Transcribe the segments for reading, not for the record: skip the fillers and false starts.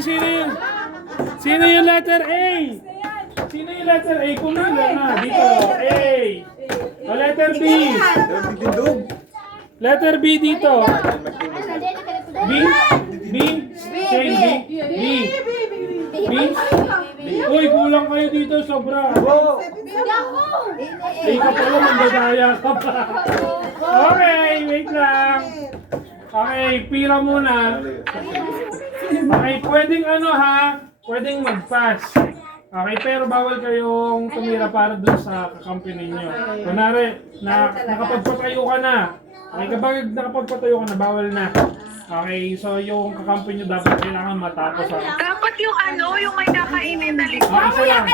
Sino yung... Sino yung letter A? Sino yung letter A? Pumila na. Dito. A. O letter B. Letter B dito. B? B? Shane, B? B? B? Uy, kulang kayo dito. Sobra. Ay, ka pala. Mandadaya ka pa. Okay, wait lang. Okay, pira muna. Okay, pwedeng ano ha? Pwedeng mag-pass. Okay, pero bawal kayong tumira para dun sa kakampi ninyo. Kunwari, nakapagpatayo ka na. Okay, kapag nakapagpatayo ka na, bawal na. Okay, so yung kakampi nyo dapat kailangan matapos ha. Dapat yung ano, yung may nakainin na likod. Isa lang.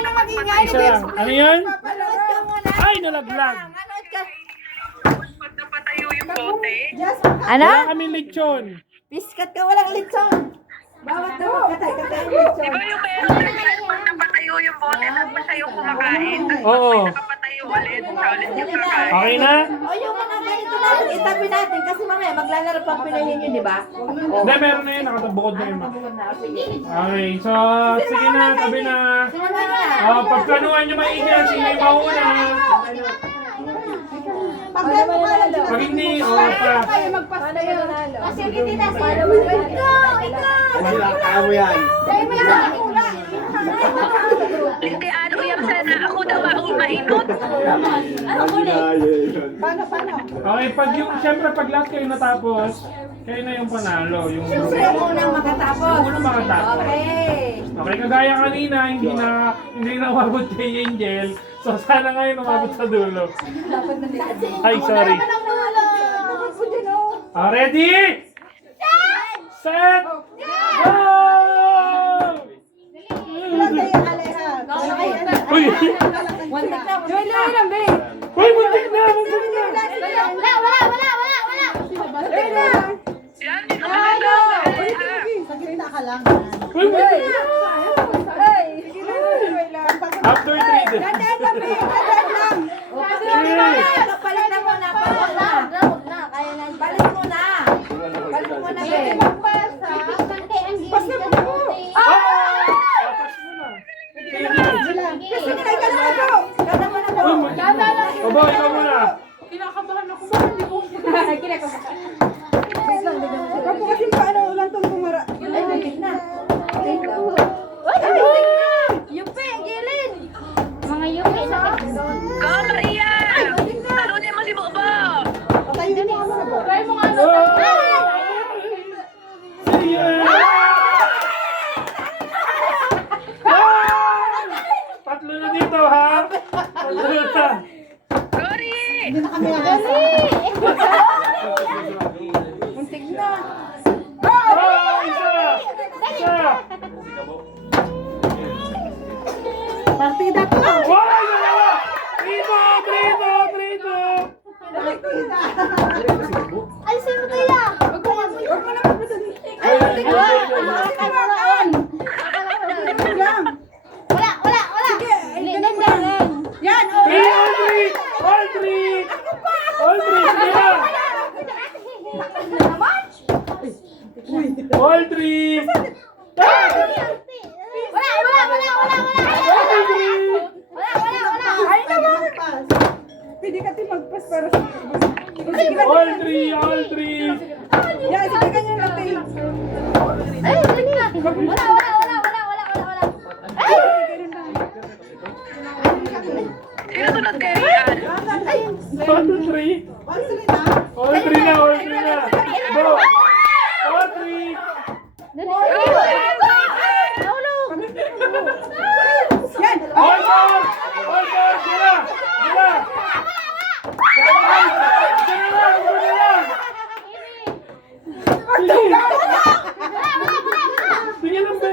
Isa lang. Ano yan? Ay, nalaglag. Pag napatayo yung bote. Ano? Wala kaming lechon. Biskat ka, walang litson. Bawat na magkatay-katay ang litson. Di ba yung meron pag napatayo yung bote, tapos siya yung kumakain. Tapos Oo. may nakapatayo ulit, siya ulit yung kakain. Okay na? O yung mga ganito natin, itabi natin. Kasi mamaya maglalaro pang pinahin yun, di ba? Hindi, meron na yun. Nakatabukod na yun. Okay, so sige na, tabi na. Pagplanuhan nyo maigi, sino yung mauna? Pag hindi, pa. Kasi hindi na ikaw! Kaya mo yan. Hindi, ano yung sana, ako daw ang mainot. Okay, pag yung, syempre pag lahat kayo natapos, kayo na yung panalo. Yung Yung unang makatapos. Yung unang makatapos. Okay. Okay, kagaya kanina, hindi na umabot kay Angel. So sana ngayon umabot sa dulo. Ay, sorry. Ready? Set! Go! Uy! Uy, muntik na! Muntik na! Yan, dito ka na. Uy, muntik na! After 3 days. Balik na muna. Balik muna. Balik muna, be. Basta mo. Tapos mo na. Sinilay ka na ako. Ganda mo na ako. Aba, ikaw muna. Kapo kasi paano ulan tong bumara. Ay, bitik na. Yupi, gilid. Mga yupi na. Go, Maria! Talunin mo si Bobo! Patayin mo ano na ba? Try mo nga ano. See ya! Tatlo na dito, ha? Tatlo na. Gori! Hindi na kami nagasa. Muntik na. Isa! Isa! Partida ko. Wala! Dalawa! Trito! Alisin mo kaya. Wag mo na magpadali. Ay, muntik na! Wala. Yan, All three! Sige na! All three! Wala. ay naman. Pwede ka din magpas para sa All three! yan, sige ganyan natin. Ay, wala. Sino to nag-carryan? 1, 2, 3! All three na! Go! All three! Yan. All four! Sila! Sige lang, be!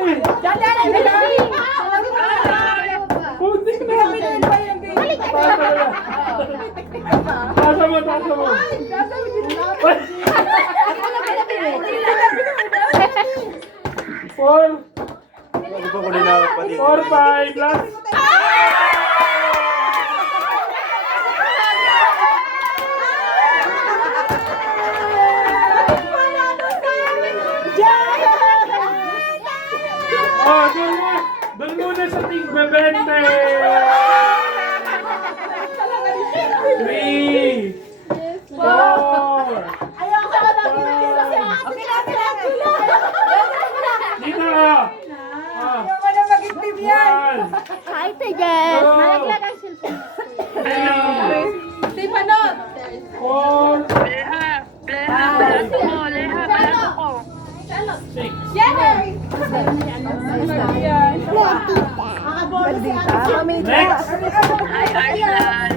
Puntik na! Tasa mo! Four! Gusto ko din na pati. 4, 5, last! Oh, doon muna sa tig 20. 3, 4. Okay lang, okay lang. Dito ka. Ayaw mo na maging team yan. 1, Hi, Tejen. 2, Malaglag ang cellphone. 3, Team ano? 4, Leha, balato ko, Leha, balato ko. 6. Yan eh. Yan. Next. Hi, Arslan.